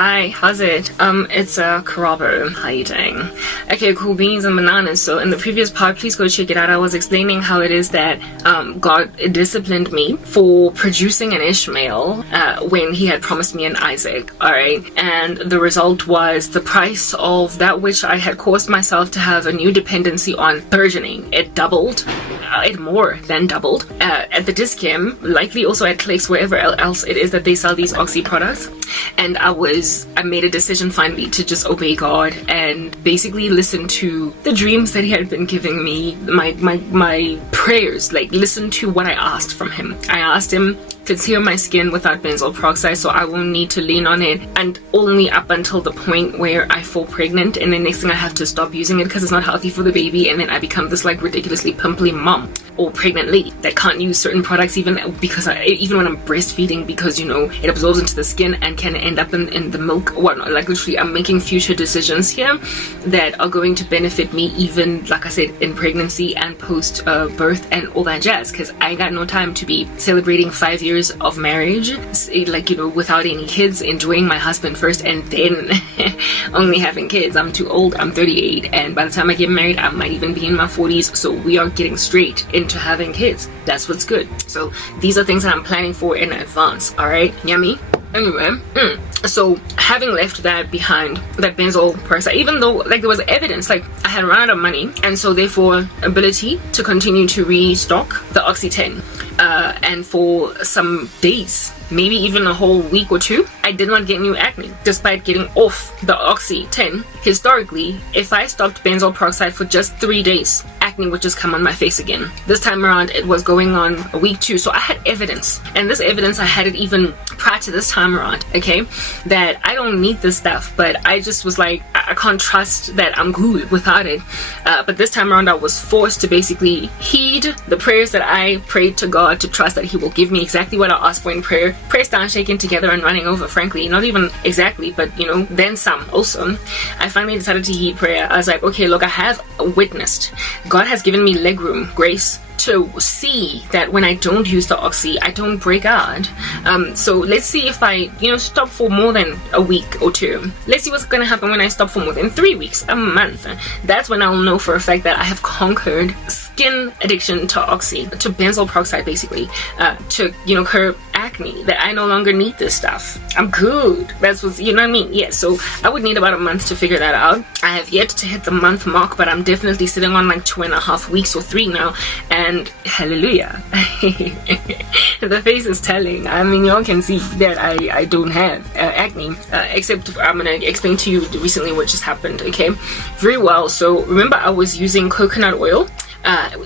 Hi, how's it? It's Karabo. How you doing? Okay, cool beans and bananas. So in the previous part, please go check it out. I was explaining how it is that God disciplined me for producing an Ishmael when he had promised me an Isaac. Alright, and the result was the price of that which I had caused myself to have a new dependency on burgeoning. It doubled. It more than doubled at the Dis-Chem, likely also at Clicks, wherever else it is that they sell these Oxy products. And I made a decision finally to just obey God and basically listen to the dreams that he had been giving me, my prayers, like listen to what I asked from him. I asked him to clear my skin without benzoyl peroxide so I won't need to lean on it, and only up until the point where I fall pregnant, and then next thing I have to stop using it because it's not healthy for the baby, and then I become this like ridiculously pimply mom or pregnant lady that can't use certain products even when I'm breastfeeding, because you know it absorbs into the skin and can end up in the milk or whatnot. Like literally I'm making future decisions here that are going to benefit me, even like I said, in pregnancy and post birth and all that jazz, because I got no time to be celebrating 5 years of marriage, like, you know, without any kids, enjoying my husband first and then only having kids. I'm too old. I'm 38, and by the time I get married I might even be in my 40s, so we are getting straight into having kids. That's what's good. So these are things that I'm planning for in advance. All right, yummy. Anyway, so having left that behind, that benzoyl peroxide, even though like there was evidence, like I had run out of money, and so therefore ability to continue to restock the Oxy 10, and for some days, maybe even a whole week or two, I did not get new acne despite getting off the Oxy 10. Historically, if I stopped benzoyl peroxide for just 3 days, acne would just come on my face again. This time around it was going on a week too, so I had evidence, and this evidence I had it even prior to this time around, okay, that I don't need this stuff, but I just was like, I can't trust that I'm good without it. But this time around I was forced to basically heed the prayers that I prayed to God, to trust that he will give me exactly what I asked for in prayer. Pressed down, shaken together, and running over, frankly. Not even exactly, but you know, then some also. I finally decided to heed prayer. I was like, okay, look, I have witnessed. God has given me legroom, grace, to see that when I don't use the Oxy, I don't break out. So let's see if I, you know, stop for more than a week or two. Let's see what's gonna happen when I stop for more than 3 weeks, a month. That's when I'll know for a fact that I have conquered skin addiction to Oxy, to benzoyl peroxide basically, to, you know, curb acne, that I no longer need this stuff. I'm good. That's what's, you know what I mean? Yeah, so I would need about a month to figure that out. I have yet to hit the month mark, but I'm definitely sitting on like 2.5 weeks or 3 now, and hallelujah. The face is telling. I mean, y'all can see that I don't have acne, except I'm gonna explain to you recently what just happened, okay? Very well. So remember I was using coconut oil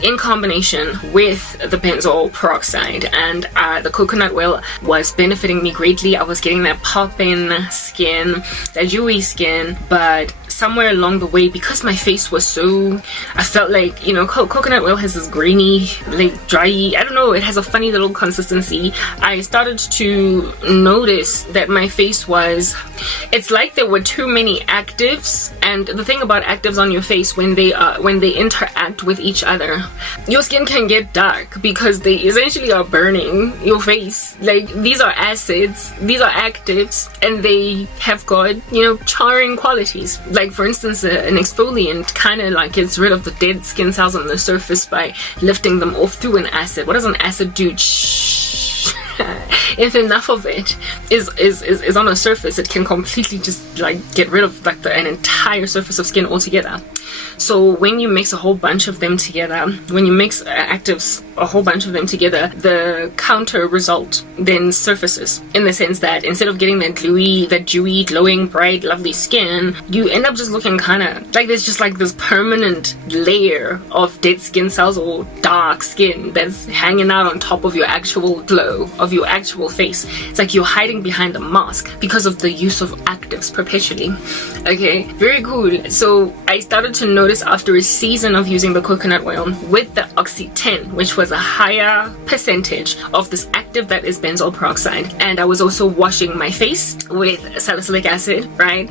in combination with the benzoyl peroxide, and the coconut oil was benefiting me greatly. I was getting that pop-in skin, that dewy skin, but somewhere along the way, because my face was so, I felt like, you know, coconut oil has this grainy, like dry, I don't know, it has a funny little consistency. I started to notice that my face was, it's like there were too many actives. And the thing about actives on your face, when they interact with each other, your skin can get dark because they essentially are burning your face. Like, these are acids, these are actives, and they have got, you know, charring qualities. Like for instance, an exfoliant kind of like gets rid of the dead skin cells on the surface by lifting them off through an acid. What does an acid do? If enough of it is on a surface, it can completely just like get rid of like an entire surface of skin altogether. So when you mix a whole bunch of them together, when you mix actives, a whole bunch of them together, the counter result then surfaces, in the sense that instead of getting that gluey, that dewy, glowing, bright, lovely skin, you end up just looking kind of like there's just like this permanent layer of dead skin cells or dark skin that's hanging out on top of your actual glow, of your actual face. It's like you're hiding behind a mask because of the use of actives perpetually. Okay, very cool. So I started started to notice after a season of using the coconut oil with the Oxy 10, which was a higher percentage of this active that is benzoyl peroxide. And I was also washing my face with salicylic acid, right?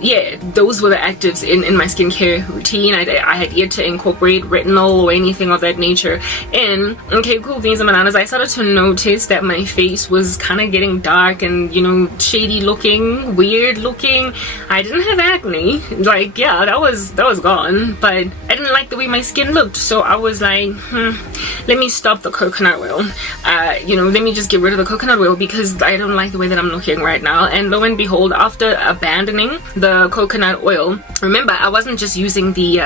Yeah, those were the actives in my skincare routine. I had yet to incorporate retinol or anything of that nature in. Okay, cool beans and bananas. I started to notice that my face was kind of getting dark and, you know, shady looking, weird looking. I didn't have acne. Like, yeah, that was gone, but I didn't like the way my skin looked. So I was like, let me stop the coconut oil. You know, let me just get rid of the coconut oil because I don't like the way that I'm looking right now. And lo and behold, after abandoning the coconut oil, remember, I wasn't just using the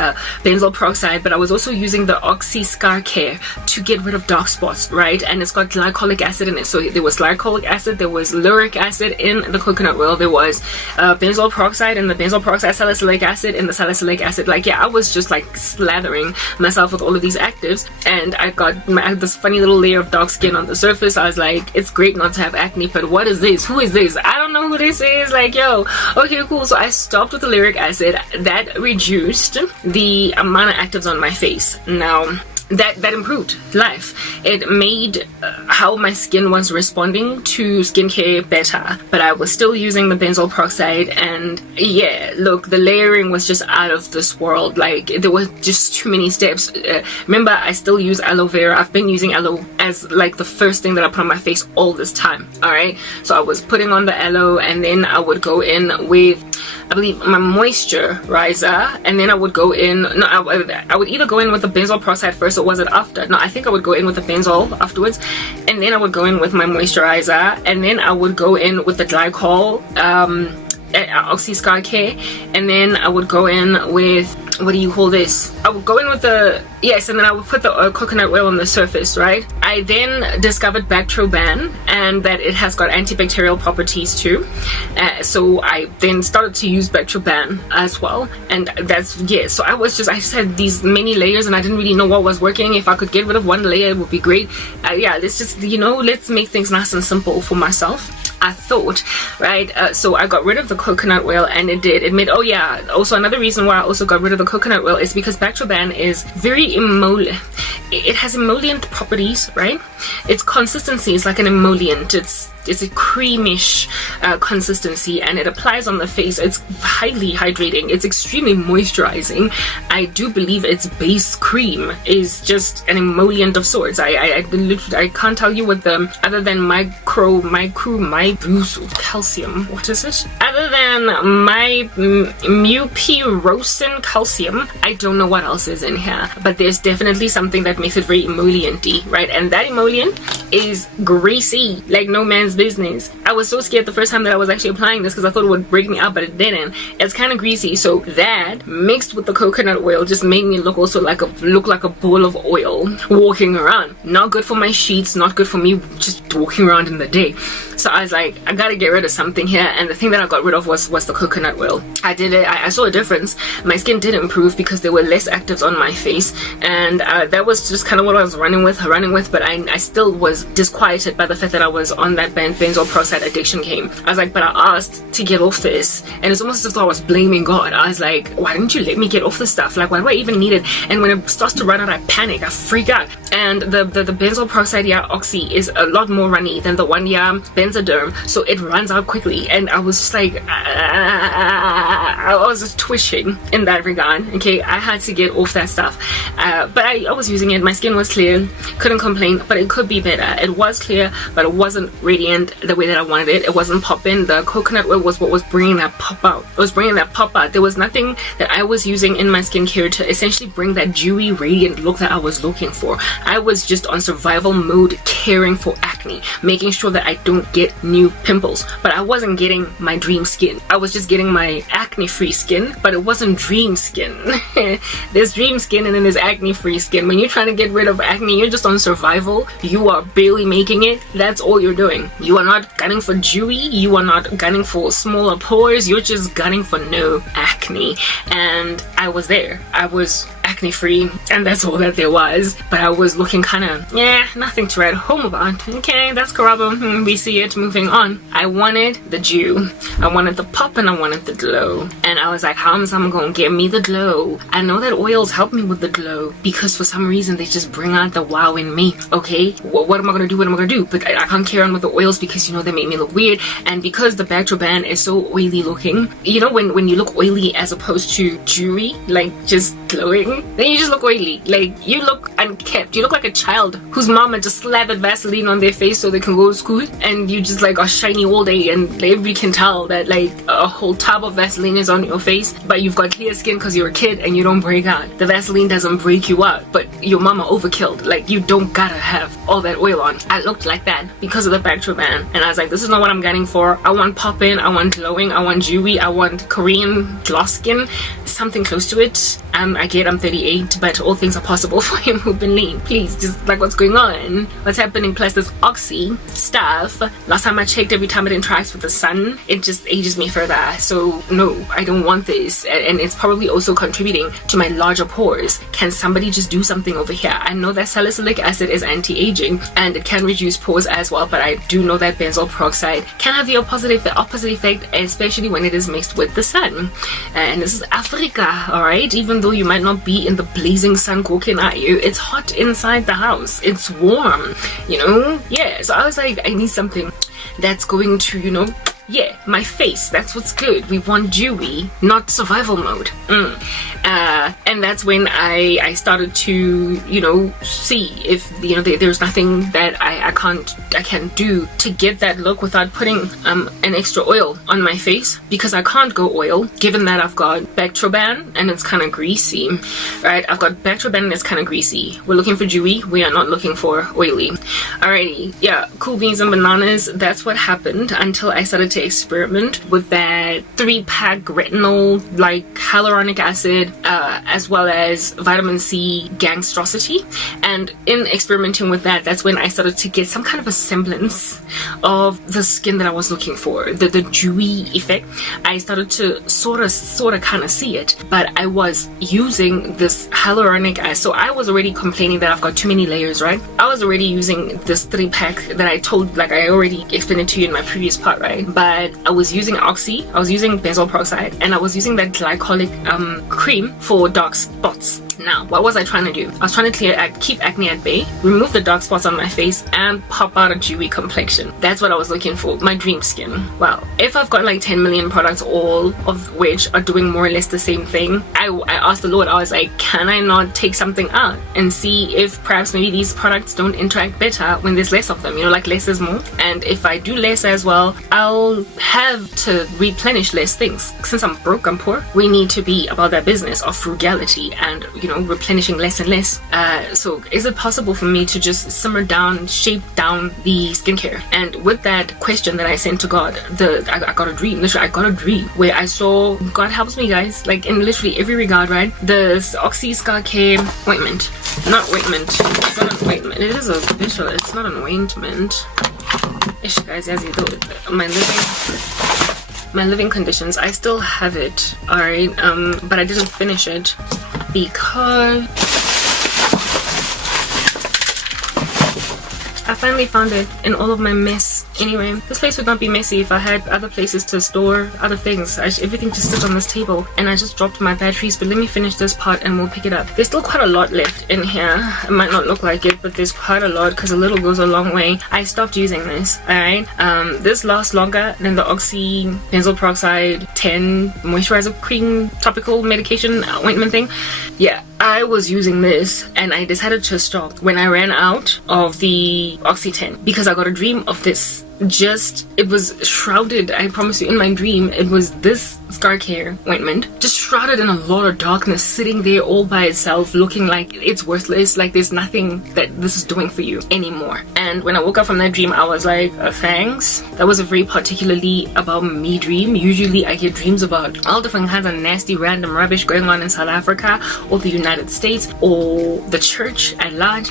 benzoyl peroxide, but I was also using the Oxy Scar Care to get rid of dark spots, right? And it's got glycolic acid in it. So there was glycolic acid, there was lauric acid in the coconut oil, there was benzoyl peroxide and the benzoyl peroxide, salicylic acid and the salicylic acid. Like, yeah, I was just like slathering myself with all of these actives, and I got this funny little layer of dark skin on the surface. I was like, it's great not to have acne, but what is this? Who is this? I don't know who this is. Like, yo, okay, cool. So I stopped with the lauric acid. That reduced the amount of actives on my face. Now, that improved life. It made how my skin was responding to skincare better, but I was still using the benzoyl peroxide, and yeah, look, the layering was just out of this world. Like, there were just too many steps. Remember, I still use aloe vera. I've been using aloe as like the first thing that I put on my face all this time. All right, so I was putting on the aloe, and then I would go in with, I believe, my moisturizer, and then I would go in, no, I would either go in with the benzoyl peroxide first, or was it after? No, I think I would go in with the benzoyl afterwards, and then I would go in with my moisturizer, and then I would go in with the glycol Oxy Scar Care, and then I would go in with, what do you call this? I would go in with the, yes, and then I would put the coconut oil on the surface, right? I then discovered Bactroban, and that it has got antibacterial properties too. So I then started to use Bactroban as well, and that's, yeah, so I just had these many layers, and I didn't really know what was working. If I could get rid of one layer, it would be great. Yeah, let's just, you know, let's make things nice and simple for myself, I thought, right? So I got rid of the coconut oil, and it made, oh yeah, also another reason why I also got rid of the coconut oil is because Bactroban is very emollient. It has emollient properties, right? Its consistency is like an emollient. It's a creamish consistency, and it applies on the face. It's highly hydrating. It's extremely moisturizing. I do believe its base cream is just an emollient of sorts. I can't tell you what the, other than calcium, what is it? Other than my mupirocin calcium, I don't know what else is in here, but there's definitely something that makes it very emollient-y, right? And that emollient is greasy like no man's business. I was so scared the first time that I was actually applying this because I thought it would break me out, but it didn't. It's kind of greasy, so that mixed with the coconut oil just made me look like a ball of oil walking around. Not good for my sheets, not good for me just walking around in the day. So I was like, I gotta get rid of something here, and the thing that I got rid of was the coconut oil. I did it. I saw a difference. My skin did improve because there were less actives on my face, and that was just kind of what I was running with, but I still was disquieted by the fact that I was on that benzoyl peroxide addiction game. I was like, but I asked to get off this, and it's almost as though I was blaming God. I was like, why didn't you let me get off this stuff? Like, why do I even need it? And when it starts to run out, I panic, I freak out. And the benzoyl peroxide, yeah, Oxy, is a lot more runny than the one, yeah, Benzoderm, so it runs out quickly. And I was just like, I was just twitching in that regard. Okay, I had to get off that stuff, but I was using it. My skin was clear, couldn't complain, but it could be better. It was clear, but it wasn't radiant the way that I wanted it. It wasn't popping. The coconut oil was what was bringing that pop out. It was bringing that pop out. There was nothing that I was using in my skincare to essentially bring that dewy, radiant look that I was looking for. I was just on survival mode, caring for acne, making sure that I don't get new pimples. But I wasn't getting my dream skin. I was just getting my acne-free skin, but it wasn't dream skin. There's dream skin and then there's acne-free skin. When you're trying to get rid of acne, you're just on survival. You are barely making it. That's all you're doing. You are not gunning for dewy. You are not gunning for smaller pores. You're just gunning for no acne. And I was there. I was acne free, and that's all that there was. But I was looking kind of, nothing to write home about. Okay, that's Karabo. We see it. Moving on. I wanted the dew. I wanted the pop and I wanted the glow. And I was like, how am I gonna get me the glow? I know that oils help me with the glow because for some reason they just bring out the wow in me. Okay, what am I gonna do? What am I gonna do? But I can't carry on with the oils because you know they make me look weird, and because the Bactroban is so oily looking. You know when you look oily as opposed to dewy, like just glowing, then you just look oily. Like you look unkept. You look like a child whose mama just slathered Vaseline on their face so they can go to school, and you just like are shiny all day, and everybody can tell that like a whole tub of Vaseline is on your face, but you've got clear skin because you're a kid and you don't break out. The Vaseline doesn't break you out, but your mama overkilled. Like you don't gotta have all that oil on. I looked like that because of the Bactroban, and I was like, this is not what I'm getting for. I want poppin', I want glowing, I want dewy, I want Korean gloss skin, something close to it. I get I'm 38, but all things are possible for him who believe. Please, just like what's going on? What's happening? Plus this oxy stuff. Last time I checked, every time it interacts with the sun, it just ages me further. So no, I don't want this, and it's probably also contributing to my larger pores. Can somebody just do something over here? I know that salicylic acid is anti-aging and it can reduce pores as well, but I do know that benzoyl peroxide can have the opposite effect, especially when it is mixed with the sun. And this is Africa, all right? Even though you might not be in the blazing sun cooking at you, it's hot inside the house. It's warm, you know? Yeah, so I was like, I need something that's going to, you know, my face, that's what's good. We want dewy, not survival mode. And that's when I started to, you know, see if, you know, there's nothing that I can do to get that look without putting an extra oil on my face, because I can't go oil given that I've got Bactroban and it's kind of greasy, right? I've got Bactroban and it's kind of greasy. We're looking for dewy, we are not looking for oily. Alrighty, yeah, cool beans and bananas, that's what happened until I started to experiment with that 3-pack retinol, like hyaluronic acid, as well as vitamin C gangstrosity. And in experimenting with that, that's when I started to get some kind of a semblance of the skin that I was looking for, the dewy effect. I started to sort of kind of see it, but I was using this hyaluronic acid. So I was already complaining that I've got too many layers, right? I was already using this 3-pack that I told, like I already explained it to you in my previous part, right? But I was using oxy, I was using benzoyl peroxide, and I was using that glycolic cream for dark spots. Now, what was I trying to do? I was trying to keep acne at bay, remove the dark spots on my face, and pop out a dewy complexion. That's what I was looking for, my dream skin. Well, if I've got like 10 million products, all of which are doing more or less the same thing, I asked the Lord, I was like, can I not take something out and see if perhaps maybe these products don't interact better when there's less of them, you know, like less is more. And if I do less as well, I'll have to replenish less things. Since I'm broke, I'm poor, we need to be about that business of frugality and, you know, replenishing less and less. So is it possible for me to just simmer down, shape down the skincare? And with that question that I sent to God, I got a dream. Literally, I got a dream where I saw God helps me, guys, like in literally every regard, right? The Oxy Scar Care ointment, not ointment. It's not an ointment. It is a visual. It's not an ointment. Ish, guys, as you do it, my living conditions, I still have it, alright, but I didn't finish it because I finally found it in all of my mess. Anyway, this place would not be messy if I had other places to store other things. Everything just sits on this table, and I just dropped my batteries, but let me finish this part and we'll pick it up. There's still quite a lot left in here. It might not look like it, but there's quite a lot because a little goes a long way. I stopped using this, alright? This lasts longer than the Oxy benzoyl peroxide 10 moisturizer cream topical medication ointment thing. Yeah, I was using this and I decided to stop when I ran out of the Oxy 10 because I got a dream of this. It was shrouded, I promise you, in my dream, it was this Scar Care ointment, just shrouded in a lot of darkness, sitting there all by itself, looking like it's worthless, like there's nothing that this is doing for you anymore. And when I woke up from that dream, I was like, thanks. That was a very particularly about me dream. Usually I get dreams about all different kinds of nasty random rubbish going on in South Africa or the United States or the church at large,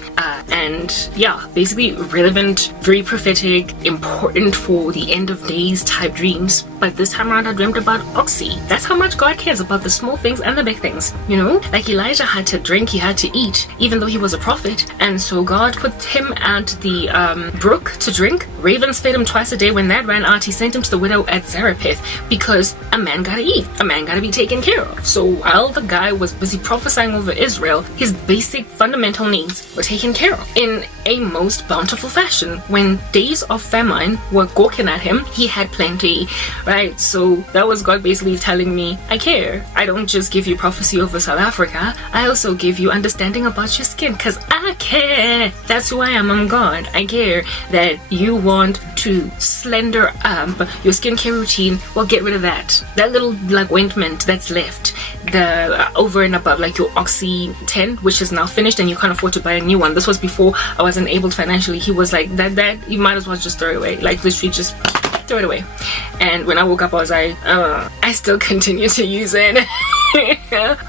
and yeah, basically relevant, very prophetic, important for the end of days type dreams. but this time around I dreamt about Oxy. That's how much God cares about the small things and the big things, you know? Like Elijah had to drink, he had to eat, even though he was a prophet. And so God put him at the brook to drink. Ravens fed him twice a day. When that ran out, he sent him to the widow at Zarephath, because a man gotta eat, a man gotta be taken care of. So while the guy was busy prophesying over Israel, his basic fundamental needs were taken care of in a most bountiful fashion. When days of famine were gawking at him, he had plenty, right? So that was God basically telling me, I care. I don't just give you prophecy over South Africa, I also give you understanding about your skin, because I care. That's who I am. I'm God. I care that you want to slender up your skincare routine. Well, get rid of that little like ointment that's left, the over and above, like your Oxy 10, which is now finished and you can't afford to buy a new one. This was before I wasn't able to financially. He was like, that you might as well just throw it away, like literally just throw it away. And when I woke up, I was like, I still continue to use it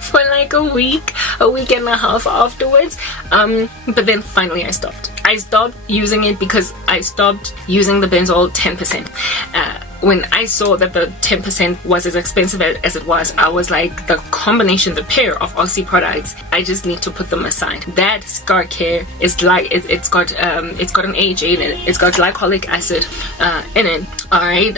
for like a week and a half afterwards. But then finally I stopped using it because I stopped using the Benzol 10%. When I saw that the 10% was as expensive as it was, I was like, the combination, the pair of Oxy products, I just need to put them aside. That scar care is like, it's got an AHA in it. It's got glycolic acid in it. Alright,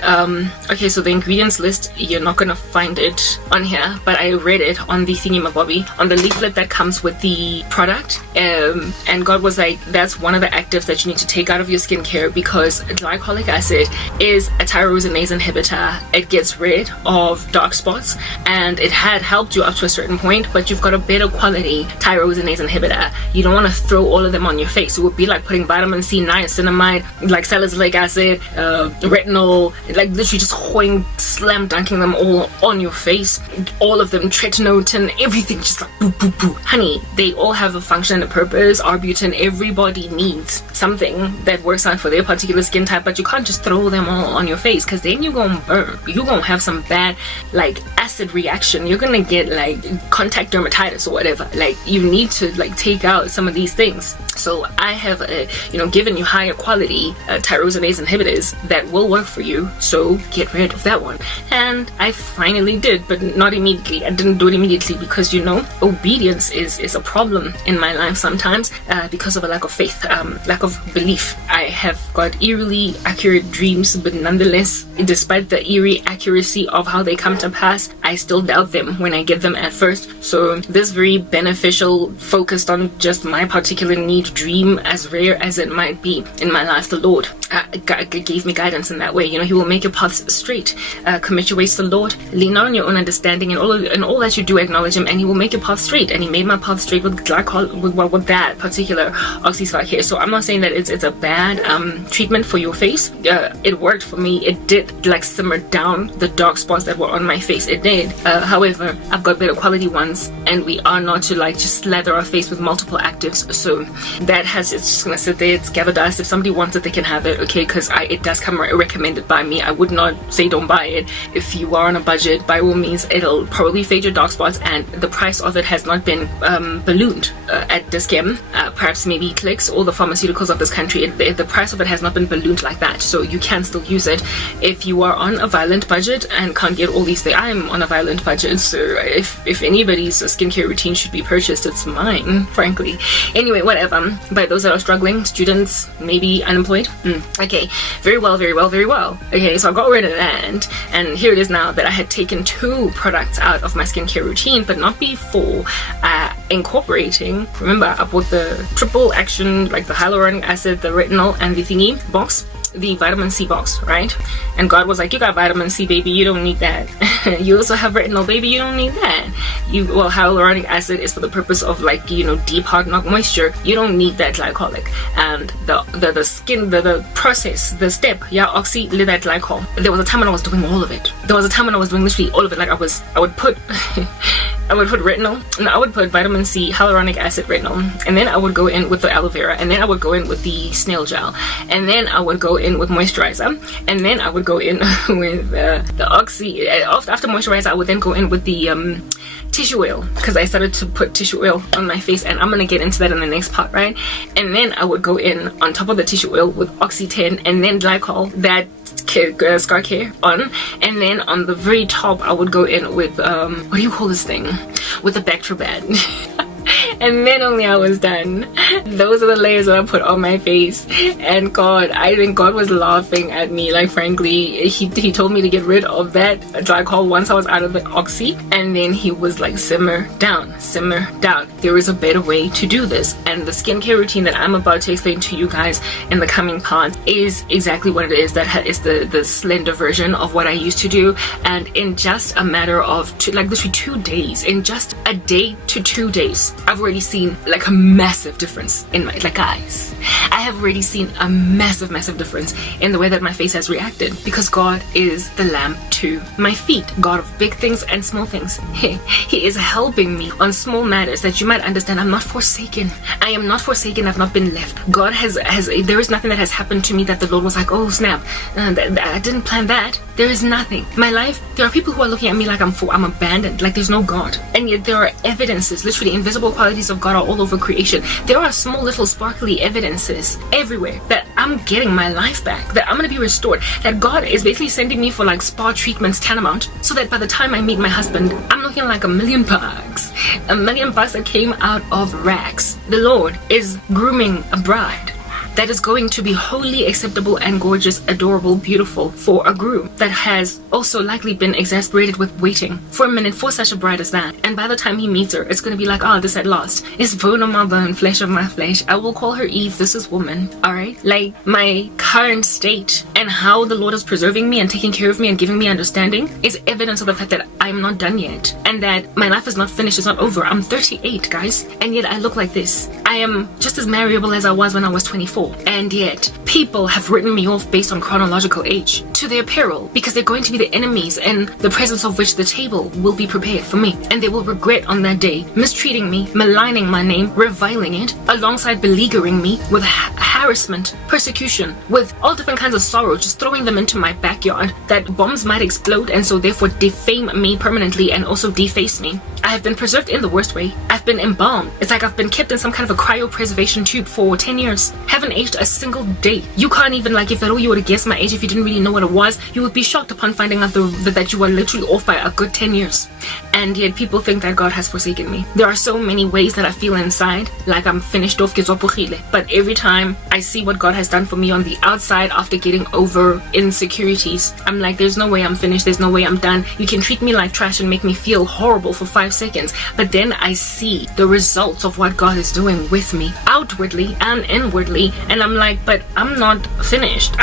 okay, so the ingredients list, you're not gonna find it on here, but I read it on the thingy-mabobby, on the leaflet that comes with the product, and God was like, that's one of the actives that you need to take out of your skincare, because glycolic acid is a tyrosinase inhibitor. It gets rid of dark spots, and it had helped you up to a certain point, but you've got a better quality tyrosinase inhibitor. You don't want to throw all of them on your face. It would be like putting vitamin C, niacinamide, like salicylic acid, retinol, like literally just slam dunking them all on your face, all of them, tretinoin, everything, just like boo boo boo. Honey, they all have a function and a purpose. Arbutin, everybody needs something that works out for their particular skin type, but you can't just throw them all on your face, because then you're gonna burn. You're gonna have some bad like acid reaction. You're gonna get like contact dermatitis or whatever. Like, you need to like take out some of these things. So I have given you higher quality tyrosinase inhibitors that will work for you, so get rid of that one. And I finally did, but not immediately. I didn't do it immediately because, obedience is a problem in my life sometimes, because of a lack of faith, lack of belief. I have got eerily accurate dreams, but nonetheless, despite the eerie accuracy of how they come to pass, I still doubt them when I get them at first. So this very beneficial, focused on just my particular need dream, as rare as it might be in my life, the Lord gave me guidance in that way. He will make your paths straight. Commit your ways to the Lord, lean on your own understanding, and all that you do, acknowledge him, and he will make your path straight. And he made my path straight with with that particular Oxy Scar Care. So I'm not saying that it's a bad treatment for your face. It worked for me. It did like simmer down the dark spots that were on my face. It did. However, I've got better quality ones, and we are not to like just slather our face with multiple actives. So that it's just gonna sit there. It's gather dust. If somebody wants it, they can have it. Okay, because it does come recommended by me. I would not say don't buy it. If you are on a budget, by all means, it'll probably fade your dark spots, and the price of it has not been ballooned at Dis-Chem, perhaps maybe Clicks, all the pharmaceuticals of this country. The price of it has not been ballooned like that, so you can still use it if you are on a violent budget and can't get all these things. I'm on a violent budget, so if anybody's skincare routine should be purchased, it's mine, frankly. Anyway, whatever. By those that are struggling, students, maybe unemployed. Okay, very well. Okay, so I got rid of that, and here it is now that I had taken 2 products out of my skincare routine, but not before incorporating. Remember, I bought the triple action, like the hyaluronic acid, the retinol, and the thingy box, the vitamin C box, right? And God was like, you got vitamin C, baby, you don't need that. You also have retinol, baby, you don't need that. Hyaluronic acid is for the purpose of like, deep hard knock moisture. You don't need that glycolic. And the skin, the process, the step, Oxy, that glycol. There was a time when I was doing all of it. There was a time when I was doing literally all of it. Like I would put retinol, and I would put vitamin C, hyaluronic acid, retinol, and then I would go in with the aloe vera, and then I would go in with the snail gel, and then I would go in with moisturizer, and then I would go in with the Oxy. After moisturizer, I would then go in with the tissue oil, because I started to put tissue oil on my face, and I'm gonna get into that in the next part, right? And then I would go in on top of the tissue oil with Oxy 10 and then glycol, that scar care on, and then on the very top I would go in with what do you call this thing, with the Bactroban. And then only I was done. Those are the layers that I put on my face. And God, I think God was laughing at me. Like, frankly, he told me to get rid of that glycol once I was out of the Oxy. And then he was like, simmer down, simmer down. There is a better way to do this. And the skincare routine that I'm about to explain to you guys in the coming parts is exactly what it is. That is the slender version of what I used to do. And in just a matter of literally 2 days, in just a day to 2 days, I've already seen like a massive difference in my eyes. I have already seen a massive difference in the way that my face has reacted, because God is the lamp to my feet. God of big things and small things. He is helping me on small matters that you might understand. I'm not forsaken. I am not forsaken. I've not been left. God has there is nothing that has happened to me that the Lord was like, oh snap, I didn't plan that. There is nothing. My life, there are people who are looking at me like I'm abandoned, like there's no God. And yet there are evidences, literally invisible qualities of God are all over creation. There are small little sparkly evidences everywhere that I'm getting my life back, that I'm going to be restored, that God is basically sending me for like spa treatments tantamount, so that by the time I meet my husband, I'm looking like $1 million. $1 million that came out of rags. The Lord is grooming a bride that is going to be wholly acceptable and gorgeous, adorable, beautiful for a groom that has also likely been exasperated with waiting for a minute for such a bride as that. And by the time he meets her, it's going to be like, oh, this at last is bone of my bone, flesh of my flesh. I will call her Eve. This is woman. All right. Like, my current state and how the Lord is preserving me and taking care of me and giving me understanding is evidence of the fact that I'm not done yet, and that my life is not finished. It's not over. I'm 38, guys, and yet I look like this. I am just as marriable as I was when I was 24. And yet, people have written me off based on chronological age to their peril, because they're going to be the enemies in the presence of which the table will be prepared for me. And they will regret on that day mistreating me, maligning my name, reviling it, alongside beleaguering me with harassment, persecution, with all different kinds of sorrow, just throwing them into my backyard, that bombs might explode and so therefore defame me permanently and also deface me. I have been preserved in the worst way. I've been embalmed. It's like I've been kept in some kind of a cryopreservation tube for 10 years. Haven't aged a single day. You can't even, like, if at all you were to guess my age, if you didn't really know what it was, you would be shocked upon finding out that you were literally off by a good 10 years. And yet people think that God has forsaken me. There are so many ways that I feel inside like I'm finished off, but every time I see what God has done for me on the outside after getting over insecurities, I'm like, there's no way I'm finished. There's no way I'm done. You can treat me like trash and make me feel horrible for 5 seconds, but then I see the results of what God is doing with me outwardly and inwardly, and I'm like, but I'm not finished.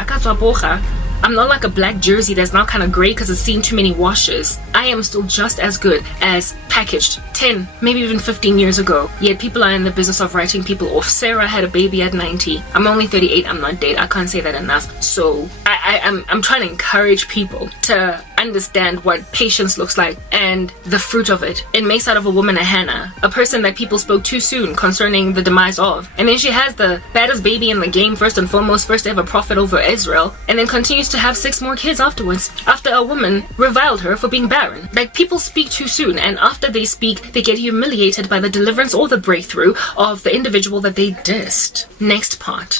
I'm not like a black jersey that's now kind of gray because it's seen too many washes. I am still just as good as packaged 10, maybe even 15 years ago. Yet people are in the business of writing people off. Sarah had a baby at 90. I'm only 38. I'm not dead. I can't say that enough. So I'm trying to encourage people to understand what patience looks like and the fruit of it. It makes out of a woman a Hannah, a person that people spoke too soon concerning the demise of. And then she has the baddest baby in the game, first and foremost, first ever prophet over Israel, and then continues to have 6 more kids afterwards, after a woman reviled her for being barren. Like, people speak too soon, and after they speak, they get humiliated by the deliverance or the breakthrough of the individual that they dissed. Next part.